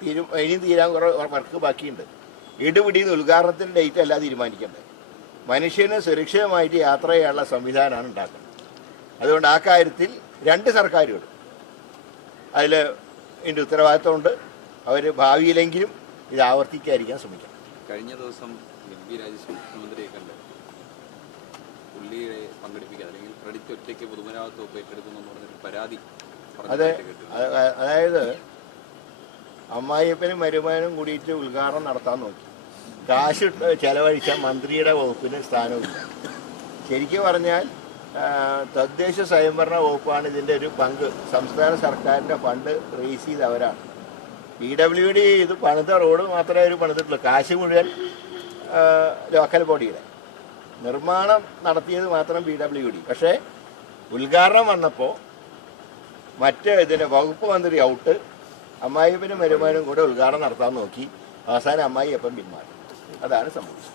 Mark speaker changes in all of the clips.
Speaker 1: തീരു ഇനിയും തീരാൻ കുറേ വർക്ക് ബാക്കിയുണ്ട്. ഇടുപിടിയിൽ ഉദ്ഘാടനത്തിന്റെ ഡേറ്റ് അല്ല തീരുമാനിക്കേണ്ടത്. മനുഷ്യന് സുരക്ഷിതമായിട്ട് യാത്ര ചെയ്യാനുള്ള സംവിധാനമാണ് ഉണ്ടാക്കുന്നത് അതുകൊണ്ട് ആ കാര്യത്തിൽ രണ്ട് സർക്കാരുകളും അതിൽ ഇതിന്റെ ഉത്തരവാദിത്തമുണ്ട് അവർ ഭാവിയിലെങ്കിലും ഇത് ആവർത്തിക്കാതിരിക്കാൻ ശ്രമിക്കണം.
Speaker 2: കഴിഞ്ഞ ദിവസം എം പി രാജേഷ് മുഖ്യമന്ത്രിയെ കണ്ട് പുള്ളിയെ പങ്കെടുപ്പിക്കുക അല്ലെങ്കിൽ ക്രെഡിറ്റ് ഒറ്റയ്ക്ക് പൊതുമരാമത്ത് വകുപ്പ് ഏറ്റെടുക്കുന്നു പറഞ്ഞൊരു പരാതി
Speaker 1: അത് അതായത് അമ്മായിയപ്പനും മരുമാനും കൂടിയിട്ട് ഉദ്ഘാടനം നടത്താൻ നോക്കി. കാശ് ചെലവഴിച്ച മന്ത്രിയുടെ വകുപ്പിന് സ്ഥാനമില്ല. ശരിക്കും പറഞ്ഞാൽ തദ്ദേശ സ്വയംഭരണ വകുപ്പാണ് ഇതിന്റെ ഒരു പങ്ക്. സംസ്ഥാന സർക്കാരിന്റെ ഫണ്ട് റേസ് ചെയ്ത് അവരാണ് പി ഡബ്ല്യു ഡി ഇത് പണിത റോഡ് മാത്രമേ അവർ പണിതിട്ടുള്ളൂ. കാശ് മുഴുവൻ ലോക്കൽ ബോഡിയുടെ. നിർമ്മാണം നടത്തിയത് മാത്രം പി ഡബ്ല്യു ഡി പക്ഷേ ഉദ്ഘാടനം വന്നപ്പോൾ മറ്റ് ഇതിന്റെ വകുപ്പ് മന്ത്രി ഔട്ട്. അമ്മായിയപ്പനും വരുമാനും കൂടെ ഉദ്ഘാടനം നടത്താൻ നോക്കി. അവസാനം അമ്മായിയപ്പൻ പിന്മാറി. അതാണ് സംഭവിച്ചത്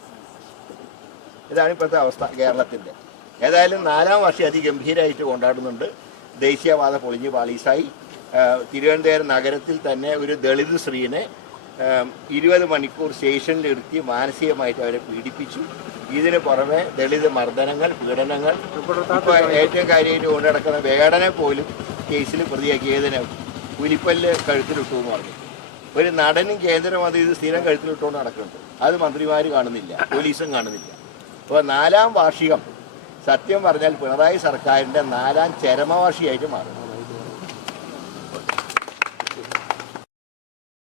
Speaker 1: ഇതാണ് ഇപ്പോഴത്തെ അവസ്ഥ കേരളത്തിന്റെ ഏതായാലും നാലാം വർഷം അതിഗംഭീരമായിട്ട് കൊണ്ടാടുന്നുണ്ട്. ദേശീയവാദ പൊളിഞ്ഞ് പാളീസായി. തിരുവനന്തപുരം നഗരത്തിൽ തന്നെ ഒരു ദളിത് സ്ത്രീനെ ഇരുപത് മണിക്കൂർ സ്റ്റേഷനിലിരുത്തി മാനസികമായിട്ട് അവരെ പീഡിപ്പിച്ചു. ഇതിന് പുറമെ ദളിത് മർദ്ദനങ്ങൾ പീഡനങ്ങൾ ഏറ്റവും കാര്യമായിട്ട് കൊണ്ടു നടക്കുന്ന വേടനെ പോലും കേസിൽ പ്രതിയാക്കിയതിന് പുലിപ്പല്ല് കഴുത്തിലിട്ടു എന്ന് പറഞ്ഞു. ഒരു നടനും കേന്ദ്രമന്ത്രി ഇത് സ്ഥിരം കഴുത്തിലിട്ടുകൊണ്ട് നടക്കുന്നുണ്ട്. അത് മന്ത്രിമാർ കാണുന്നില്ല പോലീസും കാണുന്നില്ല. അപ്പോൾ നാലാം വാർഷികം സത്യം പറഞ്ഞാൽ പിണറായി സർക്കാരിന്റെ നാലാം ചരമവാർഷികമായിട്ട് മാറും